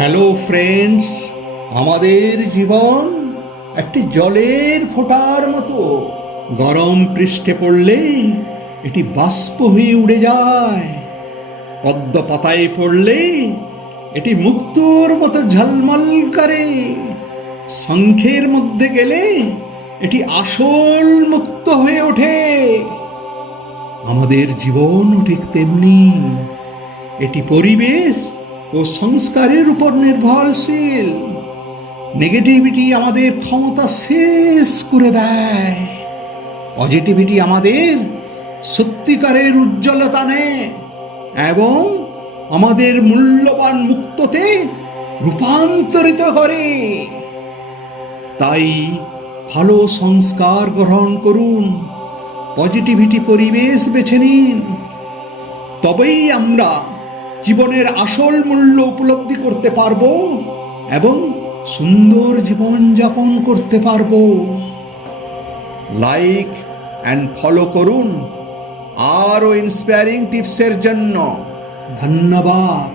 Hello friends, আমাদের জীবন একটি জলের ফোঁটার মতো। গরম পৃষ্ঠে পড়লে এটি বাষ্প হয়ে উড়ে যায়, পদ্ম পাতায় পড়লে এটি মুক্তোর মতো ঝলমল করে, শঙ্খের মধ্যে গেলে এটি আসল মুক্ত হয়ে ওঠে। আমাদের জীবনও ঠিক তেমনি, এটি পরিবেশ ও সংস্কারের উপর নির্ভরশীল। নেগেটিভিটি আমাদের ক্ষমতা শেষ করে দেয়, পজিটিভিটি আমাদের সত্যিকারের উজ্জ্বলতা নেয় এবং আমাদের মূল্যবান মুক্ততে রূপান্তরিত করে। তাই ভালো সংস্কার গ্রহণ করুন, পজিটিভিটি পরিবেশ বেছে নিন, তবেই আমরা জীবনের আসল মূল্য উপলব্ধি করতে পারব এবং সুন্দর জীবন যাপন করতে পারব। লাইক অ্যান্ড ফলো করুন আরও ইন্সপায়ারিং টিপসের জন্য। ধন্যবাদ।